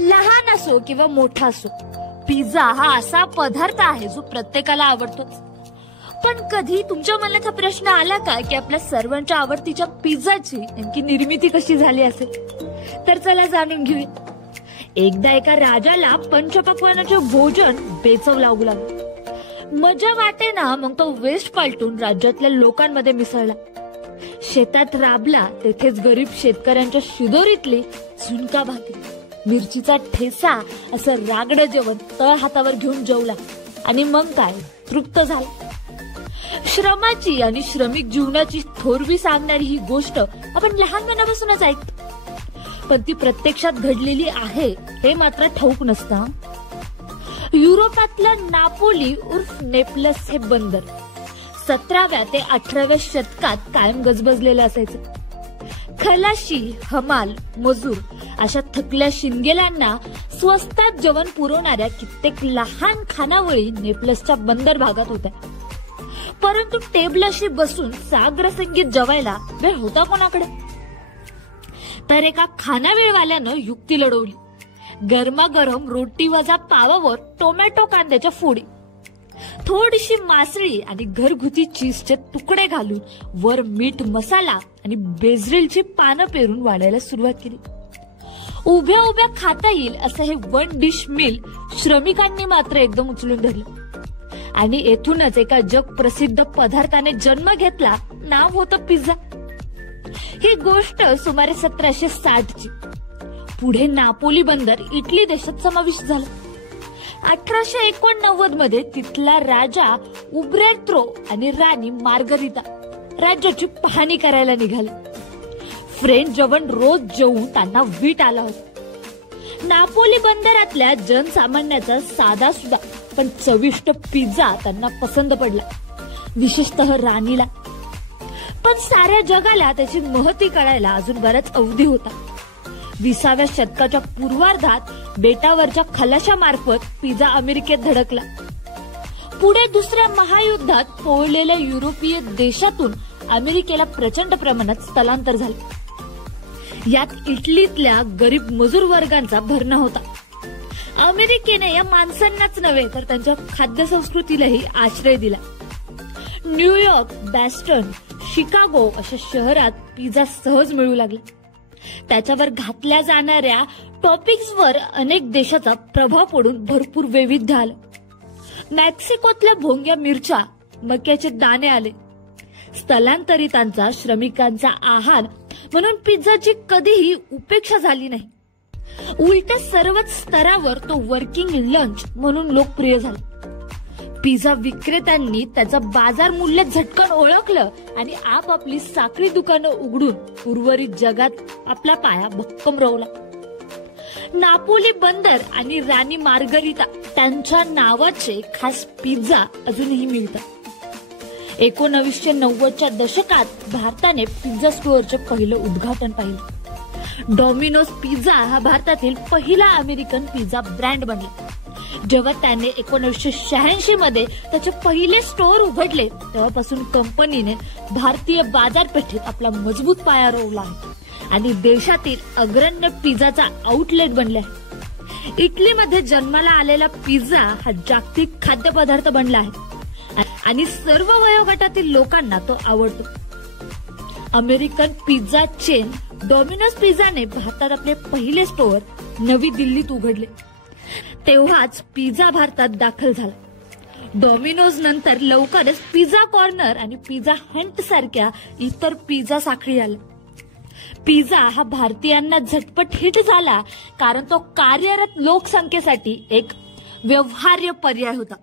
लहान असो किंवा मोठा असो, पिझ्झा हा असा पदार्थ आहे जो प्रत्येकाला आवडतो. पण कधी तुमच्या मनात हा प्रश्न आला का की आपल्या सर्वांच्या आवडतीच्या पिझ्झाची नेमकी निर्मिती कशी झाली असेल? तर चला जाणून घेऊया. एकदा एका राजाला पंचपक्वान्नाचे भोजन बेचव लागू लागलं. मजा वाटे ना, मग तो वेस्ट पालटून राज्यातल्या लोकांमध्ये मिसळला. शेतात राबला, तेथेच गरीब शेतकऱ्यांच्या शिदोरीतली झुणका भाकरी, मिरचीचा ठेसा असं रागडं जेवण तळ हातावर घेऊन जेवला आणि मग काय तृप्त झाला. श्रमाची आणि श्रमिक जीवनाची थोरवी सांगणारी ही गोष्ट आपण लहानपणापासूनच ऐकतो, पण ती प्रत्यक्षात घडलेली आहे हे मात्र ठाऊक नसतं. युरोपातल्या नापोली उर्फ नेपलस हे बंदर 17व्या ते 18व्या शतकात कायम गजबजलेलं असायचं. खलाशी, हमाल, मजूर अशा थकल्या शिंगेल्यांना स्वस्तात जेवण पुरवणाऱ्या कित्येक लहान खानावळी नेपलसच्या बंदर भागात होत्या. परंतु टेबलाशी बसून साग्र संगीत जेवायला वेळ होता कोणाकडे? तर एका खानावेळवाल्यानं युक्ती लढवली. गरमागरम रोटी वजा पावावर टोमॅटो कांद्याच्या फोडी, थोडीशी मासळी आणि घरगुती चीजचे तुकडे घालून वर मीठ, मसाला आणि बेझरिलची पानं पेरून वाढायला सुरुवात केली. उभ्या उभ्या खाता येईल असं हे वन डिश मील श्रमिकांनी मात्र एकदम उचलून धरलं आणि येथूनच एका जग प्रसिद्ध पदार्थाने जन्म घेतला. नाव होतं पिझ्झा. ही गोष्ट सुमारे 1760ची. पुढे नापोली बंदर इटली देशात समाविष्ट झालं. 1889 मध्ये तिथला राजा उब्रेर्तो आणि राणी मार्गरिता राज्याची पाहणी करायला निघाले. फ्रेंच जेवण रोज जेवून त्यांना वीट आला होता. नापोली बंदरातल्या जनसामान्याचा साधा सुद्धा पण चविष्ट पिझ्झा त्यांना पसंत पडला, विशेषतः राणीला. पण साऱ्या जगाला त्याची महती कळायला अजून बराच अवधी होता. 20व्या शतकाच्या पूर्वार्धात बेटावरच्या खलाशामार्फत पिझ्झा अमेरिकेत धडकला. पुढे दुसऱ्या महायुद्धात पोळलेल्या युरोपीय देशातून अमेरिकेला प्रचंड प्रमाणात स्थलांतर झाले. यात इटलीतल्या गरीब मजूर वर्गांचा भरणा होता. अमेरिकेने या माणसांनाच नव्हे तर त्यांच्या खाद्य संस्कृतीलाही आश्रय दिला. न्यूयॉर्क, बॉस्टन, शिकागो अशा शहरात पिझ्झा सहज मिळू लागला. त्याच्यावर घातल्या जाणाऱ्या टॉपिक्सवर अनेक देशाचा प्रभाव पडून भरपूर वैविध्य आलं. मेक्सिकोतल्या भोंग्या मिरच्या, मक्याचे दाणे आले. स्थलांतरितांचा, श्रमिकांचा आहार म्हणून पिझ्झाची कधीही उपेक्षा झाली नाही. उलट सर्वच स्तरावर तो वर्किंग लंच म्हणून लोकप्रिय झाला. पिझ्झा विक्रेत्यांनी त्याचं बाजार मूल्य झटकन ओळखलं आणि आपापली साखळी दुकानं उघडून उर्वरित जगात आपला पाया भक्कम रोवला. नापोली बंदर आणि राणी मार्गरिता त्यांच्या नावाचे खास पिझ्झा अजूनही मिळतात. 1990च्या दशकात भारताने पिझ्झा स्टोअरचे पहिलं उद्घाटन पाहिलं. डॉमिनोज पिझ्झा हा भारतातील पहिला अमेरिकन पिझ्झा ब्रँड बनला. जेव्हा त्याने 1986 मध्ये त्याचे पहिले स्टोअर उघडले तेव्हापासून कंपनीने भारतीय बाजारपेठेत आपला मजबूत पाया रोवला आहे आणि देशातील अग्रण्य पिझ्झाचा आउटलेट बनले आहे. इटलीमध्ये जन्माला आलेला पिझ्झा हा जागतिक खाद्यपदार्थ बनला आहे आणि सर्व वयोगटातील लोकांना तो आवडतो. अमेरिकन पिझ्झा चेन डॉमिनोज पिझ्झाने भारतात आपले पहिले स्टोअर नवी दिल्लीत उघडले. तेव्हाच पिझ्झा भारतात दाखल झाला. डॉमिनोज नंतर लवकरच पिझ्झा कॉर्नर आणि पिझ्झा हंट सारख्या इतर पिझ्झा साखळी आल्या. पिझ्झा हा भारतीयांना झटपट हिट झाला कारण तो कार्यरत लोकसंख्येसाठी एक व्यवहार्य पर्याय होता.